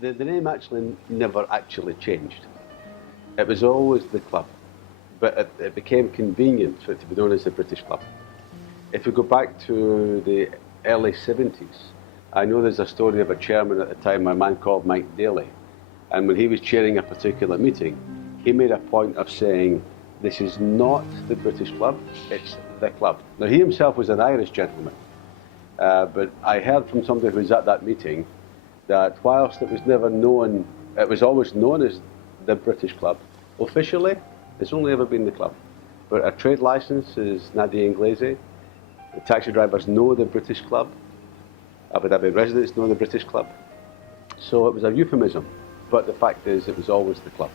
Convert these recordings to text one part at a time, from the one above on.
The name actually never actually changed. It was always the club, but it became convenient for it to be known as the British Club. If we go back to the early 70s, I know there's a story of a chairman at the time, a man called Mike Daly, and when he was chairing a particular meeting, he made a point of saying, this is not the British Club, it's the club. Now he himself was an Irish gentleman, but I heard from somebody who was at that meeting that whilst it was never known, it was always known as the British Club, officially it's only ever been the club. But our trade license is Nadia Inglese. The taxi drivers know the British Club. Abu Dhabi residents know the British Club. So it was a euphemism, but the fact is it was always the club.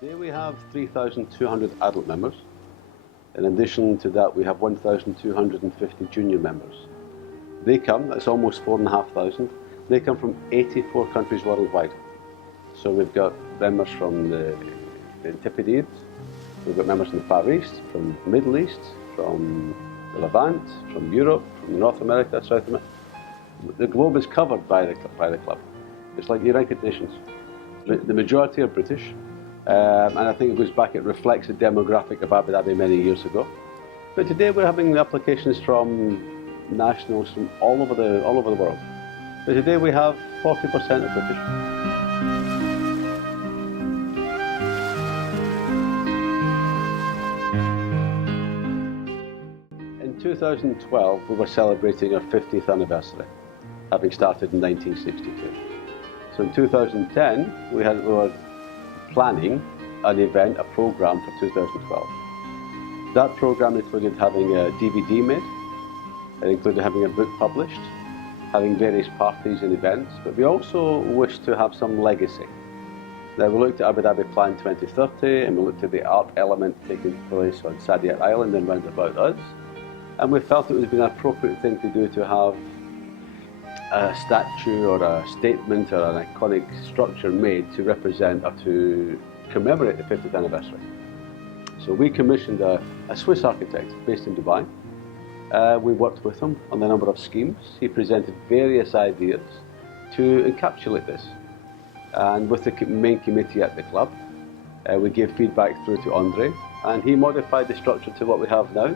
Today we have 3,200 adult members. In addition to that, we have 1,250 junior members. They come, that's almost 4,500. They come from 84 countries worldwide. So we've got members from the Antipodes, we've got members from the Far East, from the Middle East, from the Levant, from Europe, from North America, South America. The globe is covered by the club. It's like the United Nations. The majority are British, and I think it goes back, it reflects the demographic of Abu Dhabi many years ago. But today we're having applications from nationals from all over the world. But today we have 40% of British. In 2012 we were celebrating our 50th anniversary, having started in 1962. So in 2010 we were planning an event, a program for 2012. That program included having a DVD made, it included having a book published, having various parties and events, but we also wished to have some legacy. Now we looked at Abu Dhabi Plan 2030 and we looked at the art element taking place on Saadiyat Island and round about us, and we felt it would be an appropriate thing to do to have a statue or a statement or an iconic structure made to represent or to commemorate the 50th anniversary. So we commissioned a Swiss architect based in Dubai. We worked with him on a number of schemes. He presented various ideas to encapsulate this. And with the main committee at the club, we gave feedback through to Andre, and he modified the structure to what we have now.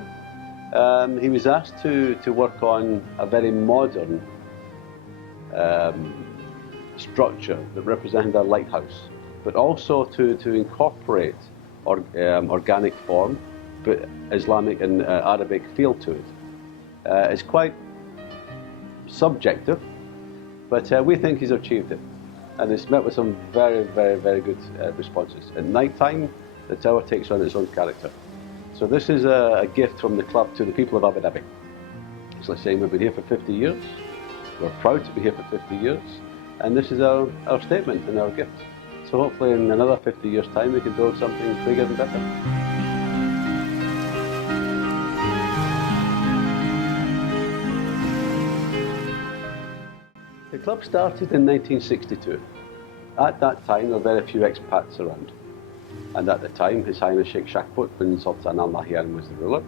He was asked to work on a very modern structure that represented a lighthouse, but also to incorporate organic form, but Islamic and Arabic feel to it. It's quite subjective, but we think he's achieved it. And it's met with some very, very, very good responses. At night time, the tower takes on its own character. So this is a gift from the club to the people of Abu Dhabi. It's like saying we've been here for 50 years. We're proud to be here for 50 years, and this is our statement and our gift. So hopefully in another 50 years' time we can build something bigger and better. The club started in 1962. At that time there were very few expats around, and at the time His Highness Sheikh Shakput bin Sultan Al Nahyan was the ruler.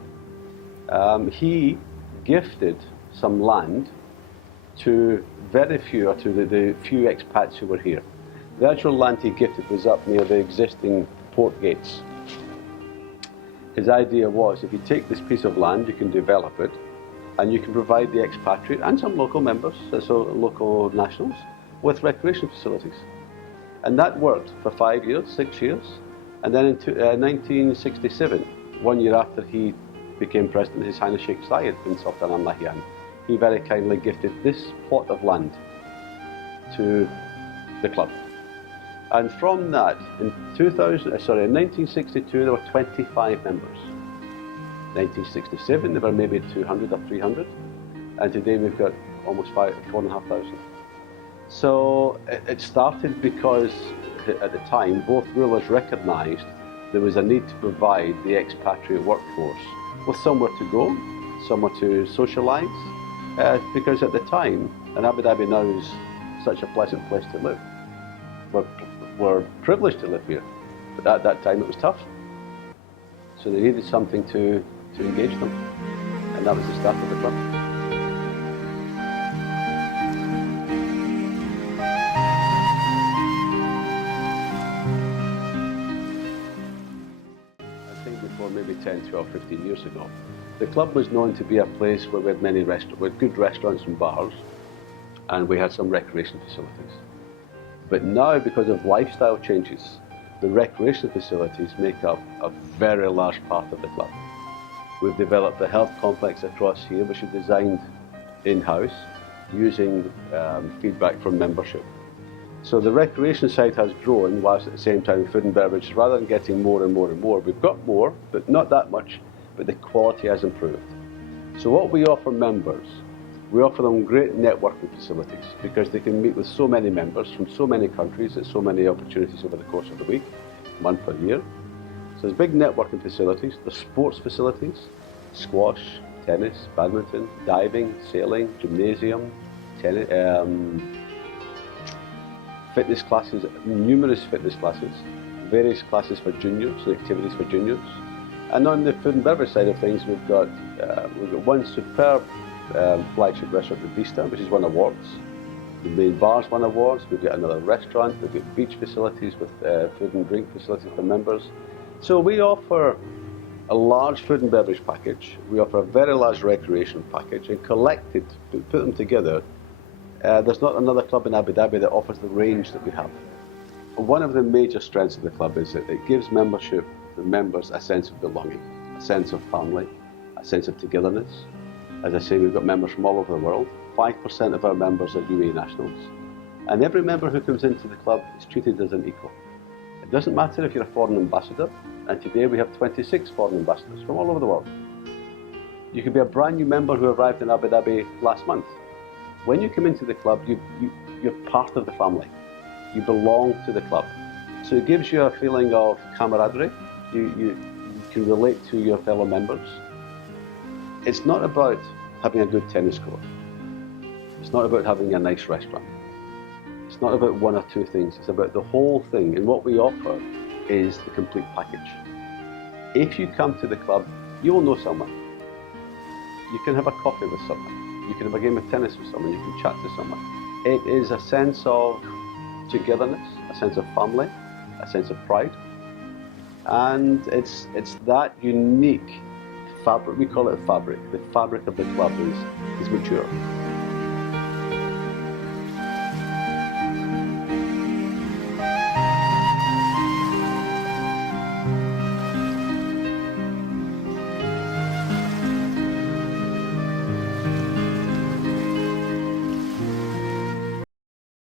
He gifted some land to very few, or to the few expats who were here. The actual land he gifted was up near the existing port gates. His idea was, if you take this piece of land, you can develop it, and you can provide the expatriate and some local members, so local nationals, with recreation facilities. And that worked for 5 years, 6 years, and then in 1967, 1 year after he became president, His Highness Sheikh Zayed bin Sultan Al Nahyan, he very kindly gifted this plot of land to the club. And from that, in 1962 there were 25 members. 1967 there were maybe 200 or 300, and today we've got almost 4,500. So it started because at the time both rulers recognised there was a need to provide the expatriate workforce with somewhere to go, somewhere to socialise, because at the time, and Abu Dhabi now is such a pleasant place to live. We're privileged to live here. But at that time it was tough. So they needed something to engage them. And that was the start of the club. I think before maybe 10, 12, 15 years ago, the club was known to be a place where we had many good restaurants and bars, and we had some recreation facilities. But now, because of lifestyle changes, the recreation facilities make up a very large part of the club. We've developed a health complex across here, which is designed in-house, using feedback from membership. So the recreation side has grown, whilst at the same time food and beverage, rather than getting more and more and more, we've got more, but not that much, but the quality has improved. So what we offer members, we offer them great networking facilities because they can meet with so many members from so many countries at so many opportunities over the course of the week, month or year. So there's big networking facilities, there's sports facilities, squash, tennis, badminton, diving, sailing, gymnasium, fitness classes, numerous fitness classes, various classes for juniors and activities for juniors. And on the food and beverage side of things, we've got one superb flagship restaurant, the Vista, which has won awards. The main bar's won awards. We've got another restaurant. We've got beach facilities with food and drink facilities for members. So we offer a large food and beverage package. We offer a very large recreation package, and collected, put them together, there's not another club in Abu Dhabi that offers the range that we have. One of the major strengths of the club is that it gives the members a sense of belonging, a sense of family, a sense of togetherness. As I say, we've got members from all over the world. 5% of our members are UAE nationals. And every member who comes into the club is treated as an equal. It doesn't matter if you're a foreign ambassador, and today we have 26 foreign ambassadors from all over the world. You could be a brand new member who arrived in Abu Dhabi last month. When you come into the club, you're part of the family. You belong to the club. So it gives you a feeling of camaraderie. You can relate to your fellow members. It's not about having a good tennis court. It's not about having a nice restaurant. It's not about one or two things. It's about the whole thing. And what we offer is the complete package. If you come to the club, you will know someone. You can have a coffee with someone. You can have a game of tennis with someone. You can chat to someone. It is a sense of togetherness, a sense of family, a sense of pride. And it's that unique fabric. We call it fabric. The fabric of the club is mature.